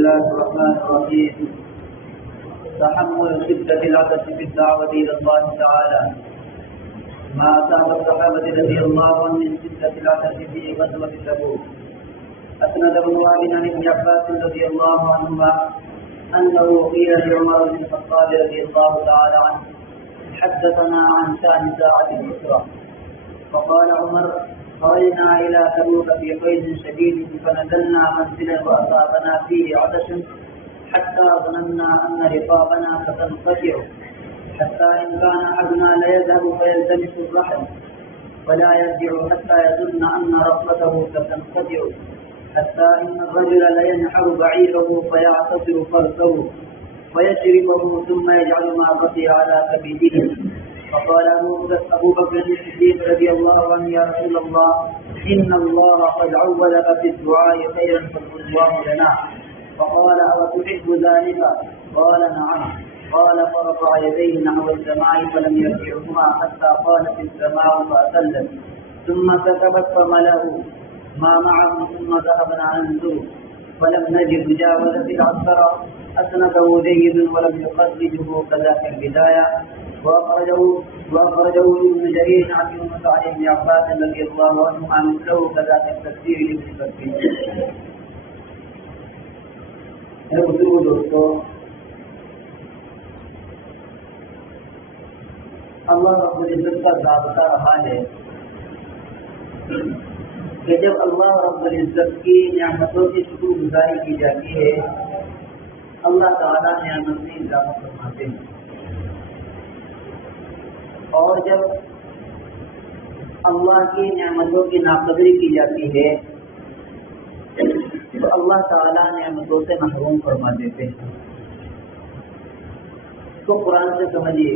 الله الرحمن الرحيم. تحمل شدة العطش في الدعوة إلى الله تعالى. ما أصاب الصحابة رضي الله عنهم من شدة العطش في غزوة تبوك. أسند ابن وهب عن ابن عباس رضي الله عنهما أنه قيل لعمر بن الخطاب رضي الله تعالى عنه: حدثنا عن شأن ساعة الأسرة. فقال عمر: خرجنا إلى تبوك في قيد شديد فنزلنا منزلا وأصابنا فيه عطش حتى ظننا أن رقابنا ستنقطع، حتى إن كان أحدنا ليذهب فيلتمس الرحل فلا يرجع حتى يظن أن رغبته ستنقطع، حتى إن الرجل لينحر بعيره فيعتصر فرسه فيشربه ثم يجعل ما بقي على كبده. فقال أبو بكر الصديق رضي الله عنه: يا رسول الله، إن الله قد عودك في الدعاء خيرا فقل الله لنا. فقال: أو تحب ذلك؟ قال: نعم. قال: فرفع يديه نحو السماء فلم يرجعهما حتى قالت السماء فأسلت، ثم سكبت فملأوا ما معه ثم ذهبنا ننظر فلم نجد جاوزت العسكر. أسنده جيد ولم يخرجه كذاك البداية. وأخرجه ابن جرير عن يونس عن ابن عباس رضي الله عنهما مثله كذاك التفسير لابن كثير. دوستو، اللہ رب العزت کا ضابطہ رہا ہے کہ جب اللہ رب العزت کی نعمتوں کی شکر گزاری کی جاتی ہے اللہ تعالیٰ نعمت میں اضافہ فرماتے ہیں، اور جب اللہ کی نعمتوں کی ناقدری کی جاتی ہے تو اللہ تعالیٰ نعمتوں سے محروم فرما دیتے ہیں۔ تو قرآن سے سمجھیے،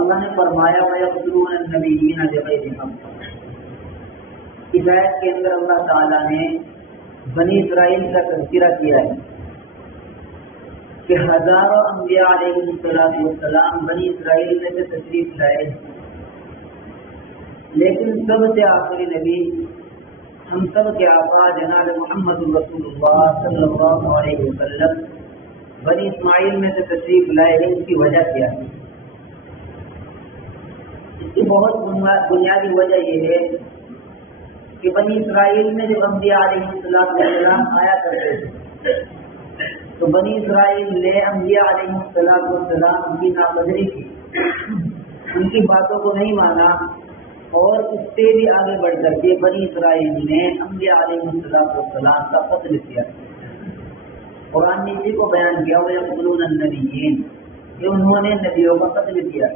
اللہ نے فرمایا وَيَقْتُلُونَ النَّبِيِّينَ بِغَيْرِ حَقٍّ۔ ہدایت کے اندر اللہ تعالیٰ نے بنی اسرائیل کا تذکرہ کیا ہے کہ ہزاروں انبیاء علیہ السلام بنی اسرائیل میں سے تشریف لائے، لیکن سب سے آخری نبی ہم سب کے آقا جناب محمد رسول اللہ صلی اللہ علیہ وسلم بنی اسماعیل میں سے تشریف لائے ہیں۔ اس کی وجہ کیا ہے؟ اس کی بہت بنیادی وجہ یہ ہے کہ بنی اسرائیل میں جو انبیاء علیہ السلام آیا کرتے تھے تو بنی اسرائیل نے انبیاء علیہ السلام کی ناقدری کی، ان کی باتوں کو نہیں مانا، اور اس سے بھی آگے بڑھ کر کے بنی اسرائیل نے انبیاء علیہ السلام کا قتل کیا۔ قرآن نے اسی کو بیان کیا وَيَقْتُلُونَ النَّبِيِّينَ کہ انہوں نے نبیوں کا قتل کیا۔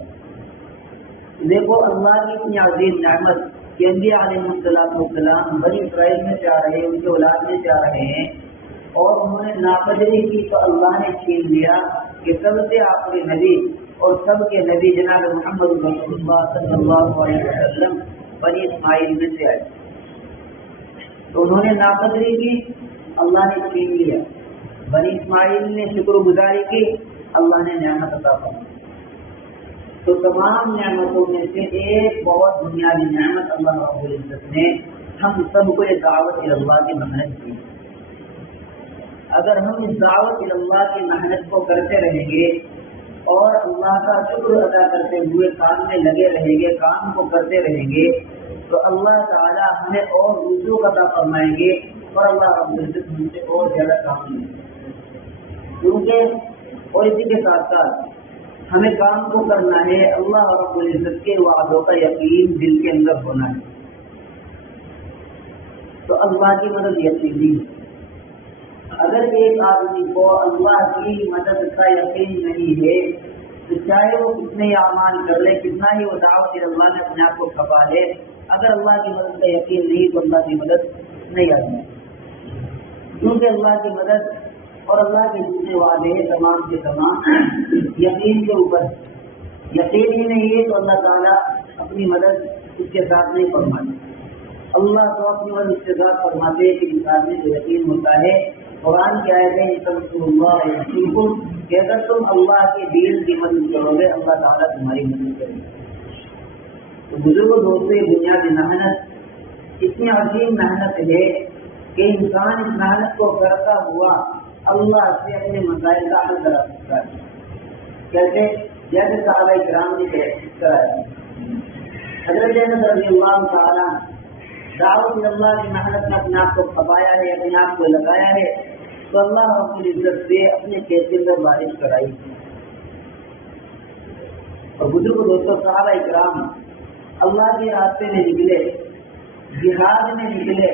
دیکھو اللہ کی اتنی عظیم نعمت کہ انبیاء علیہ السلام بنی اسرائیل میں سے آ رہے ہیں، ان کے اولاد میں سے آ رہے ہیں، اور انہوں نے ناقدری کی تو اللہ نے چھین لیا کہ سب سے آخری نبی اور سب کے نبی جناب محمد رسول اللہ صلی اللہ علیہ وسلم بنی اسماعیل میں سے آئے، تو انہوں نے ناقدری کی، اللہ نے چھین لیا۔ بنی اسماعیل نے شکر گزاری کی، اللہ نے نعمت عطا فرمائی۔ تو تمام نعمتوں میں سے ایک بہت بنیادی نعمت اللہ رب العزت نے ہم سب کو یہ دعوت اللہ کی محنت کی۔ اگر ہم اس دعوت اللہ کی محنت کو کرتے رہیں گے اور اللہ کا شکر ادا کرتے ہوئے کام میں لگے رہیں گے، کام کو کرتے رہیں گے، تو اللہ تعالیٰ ہمیں اور رزق عطا فرمائیں گے اور اللہ رب العزت ہم سے اور زیادہ کام لیں گے۔ کیونکہ اور اسی کے ساتھ ساتھ ہمیں کام کو کرنا ہے، اللہ رب العزت کے وعدوں کا یقین دل کے اندر ہونا ہے، تو اللہ کی مدد یقینی ہے۔ اگر ایک آدمی کو اللہ کی مدد کا یقین نہیں ہے تو چاہے وہ کتنے اعمال کر لے، کتنا ہی وہ دعوت اللہ نے اپنے آپ کو کھپا لے، اگر اللہ کی مدد کا یقین نہیں تو اللہ کی مدد نہیں آتی، کیونکہ اللہ کی مدد اور اللہ کے جتنے وعدے تمام کے تمام یقین کے اوپر، یقین ہی نہیں ہے تو اللہ تعالیٰ اپنی مدد اس کے ساتھ نہیں فرماتے۔ اللہ تو اپنی مدد اس کے ساتھ فرماتے ہیں کہ انسان میں جو یقین ہوتا ہے، قرآن کی آیت ہے کہ اگر تم اللہ کے دین کی مدد کرو گے اللہ تعالیٰ تمہاری مدد کرے گا۔ تو بزرگ دوستوں، بنیادی محنت اتنی عظیم محنت ہے کہ انسان اس محنت کو کرتا ہوا اللہ سے اپنے مسائل کا حل کرا سکتا ہے. کیسے؟ جیسے صحابہ کرام نے کرایا. حضرت انس رضی اللہ تعالیٰ دعوت اللہ کی محنت میں اپنے آپ کو کھپایا ہے، اپنے آپ کو لگایا ہے، تو اللہ رب العزت سے اپنے کھیت کے اندر بارش کرائی. اور بزرگ دوستوں صحابہ کرام اللہ کے راستے میں نکلے، جہاد میں نکلے،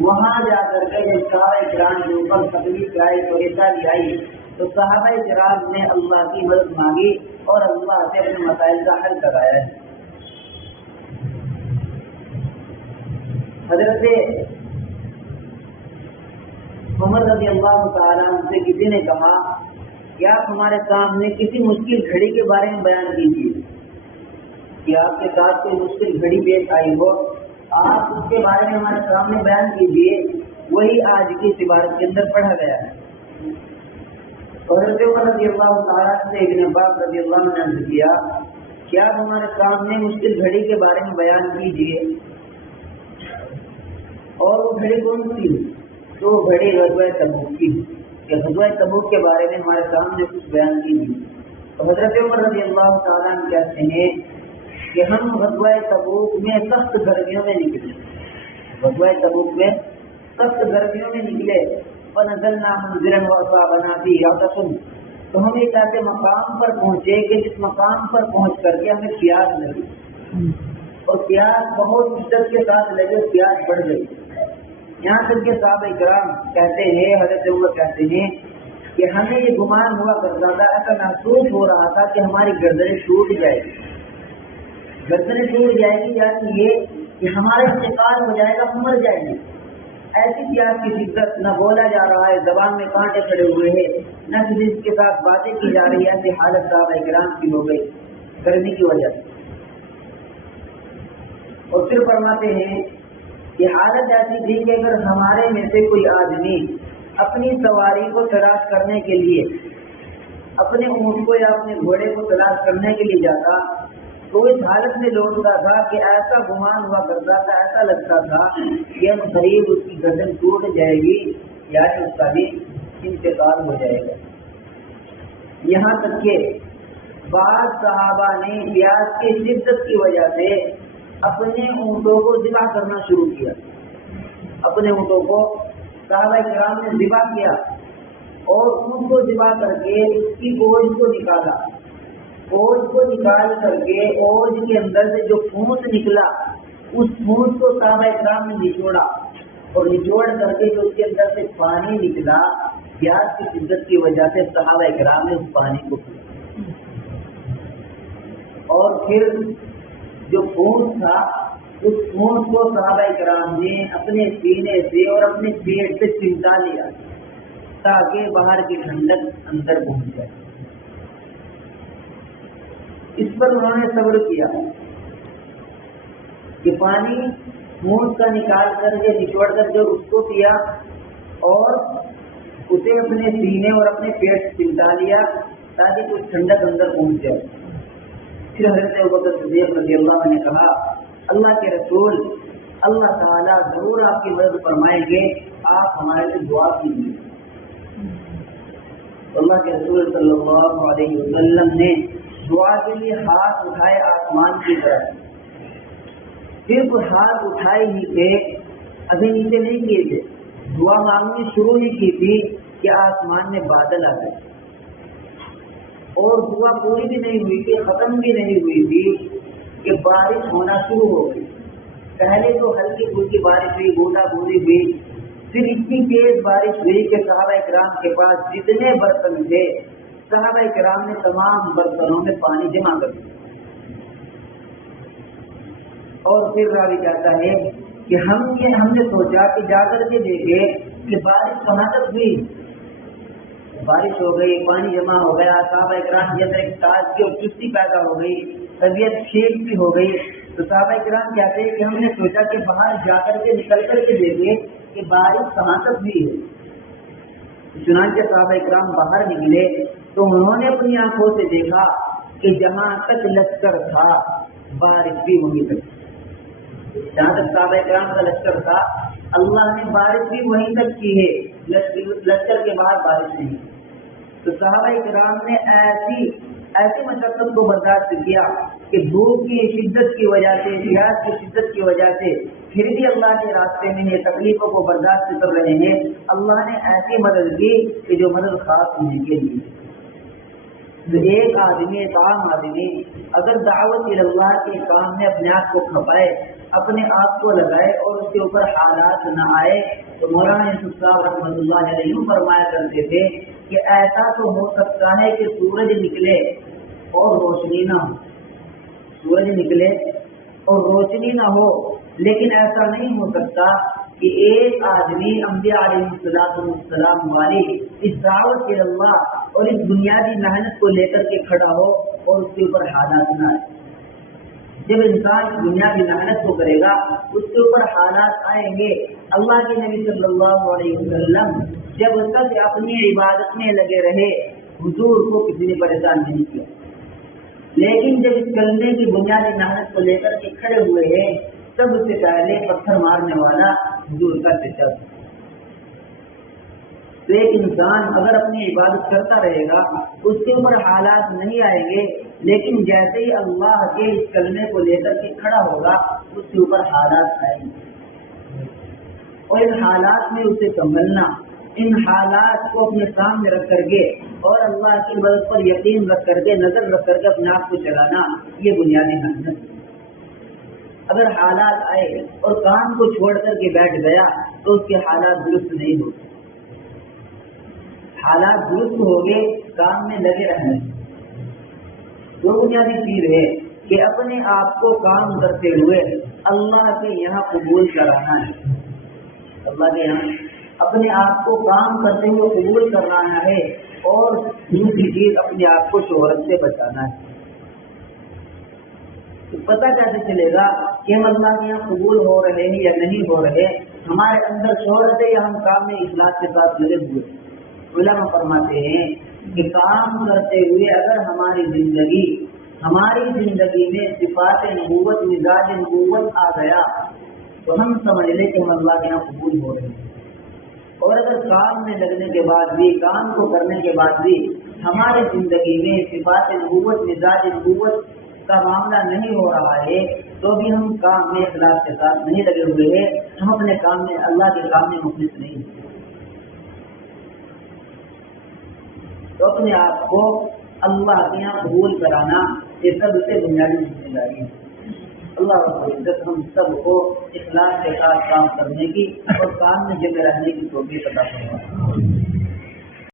وہاں جا کر کے جب صحابہ کرام کے اوپر تکلیف آئی، پریشانی آئی، تو صحابہ کرام نے اللہ کی مدد مانگی اور اللہ سے اپنے مسائل کا حل کرایا ہے. حضرت عمر رضی اللہ تعالیٰ سے کسی نے کہا کہ آپ ہمارے سامنے کسی مشکل گھڑی کے بارے میں بیان کیجیے کہ آپ کے ساتھ کوئی مشکل گھڑی پیش آئی ہو، آپ اس کے بارے میں ہمارے سامنے بیان کیجیے. وہی آج کی عبارت کے اندر پڑھا گیا ہے. حضرت عمر رضی اللہ تعالیٰ سے ابن عباس رضی اللہ عنہ نے عرض کیا کہ آپ ہمارے سامنے مشکل گھڑی کے بارے میں بیان کیجیے. اور وہ گھڑی کون سی؟ تو گھڑی غزوہ تبوک کی، کہ غزوہ تبوک کے بارے میں ہمارے سامنے کچھ بیان کیجیے. تو حضرت عمر رضی اللہ تعالیٰ عنہ کہتے ہیں کہ ہم غزوہ تبوک میں سخت گرمیوں میں نکلے، غزوہ تبوک میں سخت گرمیوں میں نکلے. فنزلنا منزلا واصابنا فيه عطش، تو ہم ایک ایسے مقام پر پہنچے کہ جس مقام پر پہنچ کر کے ہمیں پیاس لگی، اور پیاس بہت شدت کے ساتھ لگے، پیاس بڑھ گئی. یہاں تک کہ صحابہ کرام کہتے ہیں، حضرت عمر کہتے ہیں کہ ہمیں یہ گمان ہوا کرتا تھا، ایسا محسوس ہو رہا تھا کہ ہماری گردنیں ٹوٹ جائے گی، گردنیں ٹوٹ جائے گی، یعنی یہ کہ ہمارا انتقال ہو جائے گا، ہم مر جائیں گے. ایسی پیاس کی شدت، نہ بولا جا رہا ہے، زبان میں کانٹے کھڑے ہوئے ہیں، نہ کسی کے ساتھ باتیں کی جا رہی ہے. ایسی حالت صحابہ کرام کی ہو گئی گرمی کی وجہ سے. اور پھر فرماتے ہیں کہ حالت ایسی تھی کہ اگر ہمارے میں سے کوئی آدمی اپنی سواری کو تلاش کرنے کے لیے، اپنے اونٹ کو یا اپنے گھوڑے کو تلاش کرنے کے لیے جاتا، تو اس حالت میں لوٹتا تھا کہ ایسا گمان ہوا کرتا تھا، ایسا لگتا تھا کہ ہم قریب اس کی گردن ٹوٹ جائے گی، یعنی اس کا بھی انتقال ہو جائے گا. یہاں تک کہ بعض صحابہ نے پیاس کی شدت کی وجہ سے اپنے اونٹوں کو ذبح کرنا شروع کیا. اپنے اونٹوں کو صحابہ کرام نے ذبح کیا اور اونٹ کو ذبح کر کے اس کی اوج کو نکالا. اوج کو نکال کر کے اوج کے اندر سے جو پھونس نکلا، اس پھونس کو صحابہ کرام نے نچوڑا، اور نچوڑ کر کے جو اس کے اندر سے پانی نکلا، پیاس کی شدت کی وجہ سے صحابہ کرام نے اس پانی کو پیا. اور پھر جو خون تھا، اس خون کو صحابہ کرام نے اپنے سینے سے اور اپنے پیٹ سے چمٹا لیا تاکہ باہر کی ٹھنڈک اندر پہنچ جائے. اس پر انہوں نے صبر کیا کہ پانی خون کا نکال کر کے نچوڑ کر جو اس کو پیا اور اسے اپنے سینے اور اپنے پیٹ سے چمٹا لیا تاکہ کچھ ٹھنڈک اندر پہنچ جائے. پھر حضرت ابوبکر صدیق رضی اللہ عنہ نے کہا، اللہ کے رسول، اللہ تعالیٰ ضرور آپ کی مدد فرمائیں گے، آپ ہمارے لیے دعا کیجیے. اللہ کے رسول صلی اللہ علیہ وسلم نے دعا کے لیے ہاتھ اٹھائے آسمان کی طرف. صرف ہاتھ اٹھائے ہی تھے، ابھی نیچے نہیں کیے تھے، دعا مانگنی شروع ہی کی تھی کہ آسمان میں بادل آ گئے. اور دعا پوری بھی نہیں ہوئی تھی، ختم بھی نہیں ہوئی تھی کہ بارش ہونا شروع ہو گئی. پہلے تو ہلکی پھلکی بارش ہوئی، بوندہ بوندی ہوئی، پھر اتنی تیز بارش ہوئی کہ صحابہ کرام کے پاس جتنے برتن تھے، صحابہ کرام نے تمام برتنوں میں پانی جمع کر دیا. اور پھر راوی کہتا ہے کہ ہم نے سوچا کہ جا کر کے دیکھے کہ بارش کہاں تک ہوئی. بارش ہو گئی، پانی جمع ہو گیا، صحابہ کرام کے اندر ایک تازگی اور چستی پیدا ہو گئی، طبیعت ٹھیک بھی ہو گئی. تو صحابہ کرام کہتے ہیں کہ ہم نے سوچا کہ باہر جا کر کے نکل کر کے دیکھے کہ بارش کہاں تک ہوئی ہے. چنانچہ صحابہ کرام باہر نکلے تو انہوں نے اپنی آنکھوں سے دیکھا کہ جہاں تک لشکر تھا بارش بھی وہیں تک. جہاں تک صحابہ کرام کا لشکر تھا اللہ نے بارش بھی وہیں تک کی ہے، لشکر کے باہر بارش نہیں۔ تو صحابہ کرام نے ایسی مشقت کو برداشت کیا کہ دھوپ کی شدت کی وجہ سے، پیاس کی شدت کی وجہ سے پھر بھی اللہ کے راستے میں یہ تکلیفوں کو برداشت کر رہے ہیں۔ اللہ نے ایسی مدد کی کہ جو مدد خاص ہونے کے لیے۔ تو ایک آدمی، ایک عام آدمی اگر دعوت اللہ کے کام میں اپنے آپ کو کھپائے، اپنے آپ کو لگائے اور اس کے اوپر حالات نہ آئے، تو مولانا یوسف صاحب رحمۃ اللہ علیہ فرمایا کرتے تھے کہ ایسا تو ہو سکتا ہے کہ سورج نکلے اور روشنی نہ ہو، سورج نکلے اور روشنی نہ ہو، لیکن ایسا نہیں ہو سکتا کہ ایک آدمی انبیاء علیہ السلام والی اس دعوت کے اللہ اور اس بنیادی محنت کو لے کر کے کھڑا ہو اور اس کے اوپر حالات نہ آئے۔ جب انسان بنیادی محنت کو کرے گا، اس کے اوپر حالات آئیں گے۔ اللہ کے نبی صلی اللہ علیہ وسلم جب تک اپنی عبادت میں لگے رہے، حضور کو کسی نے پریشان نہیں کیا، لیکن جب اس کلمے کی بنیادی محنت کو لے کر کے کھڑے ہوئے ہیں، سب سے پہلے پتھر مارنے والا حضور کا چچا۔ تو ایک انسان اگر اپنی عبادت کرتا رہے گا، اس کے اوپر حالات نہیں آئیں گے، لیکن جیسے ہی اللہ کے اس کلمے کو لے کر کے کھڑا ہوگا، اس کے اوپر حالات آئیں گے، اور ان حالات میں اسے سنبھلنا، ان حالات کو اپنے سامنے رکھ کر کے اور اللہ کی مدد پر یقین رکھ کر کے، نظر رکھ کر کے اپنے آپ کو چلانا، یہ بنیادی محنت۔ اگر حالات آئے اور کام کو چھوڑ کر کے بیٹھ گیا تو اس کے حالات درست نہیں ہوتے۔ حالات درست ہو گئے، کام میں لگے رہنے۔ وہ بنیادی چیز ہے کہ اپنے آپ کو کام کرتے ہوئے اللہ کے یہاں قبول کرانا ہے، اللہ کے یہاں اپنے آپ کو کام کرتے ہوئے قبول کرانا ہے، اور دوسری چیز اپنے آپ کو شہرت سے بچانا ہے۔ تو پتہ کیسے چلے گا کہ ہم اللہ کے یہاں قبول ہو رہے ہیں یا نہیں ہو رہے؟ ہمارے اندر شہرت ہے یا ہم کام میں اخلاص کے ساتھ لگے ہوئے؟ علماء فرماتے ہیں کہ کام کرتے ہوئے اگر ہماری زندگی میں صفات نبوت، مزاج نبوت آ گیا تو ہم سمجھ لیں کہ ہم اللہ کے یہاں قبول ہو رہے ہیں۔ اور اگر کام میں لگنے کے بعد بھی، کام کو کرنے کے بعد بھی ہماری زندگی میں صفات نبوت، مزاج نبوت کا معاملہ نہیں ہو رہا ہے، تو بھی ہم کام میں اخلاص کے ساتھ نہیں لگے ہوئے ہیں، ہم اپنے کام میں، اللہ کے کام میں مخلص نہیں ہیں۔ تو اپنے آپ کو اللہ کے یہاں قبول کرانا یہ سب سے بنیادی ذمہ داری ہے۔ اللہ رب العزت ہم سب کو اخلاص کے ساتھ کام کرنے کی اور کام میں جمع رہنے کی توفیق عطا فرمائے۔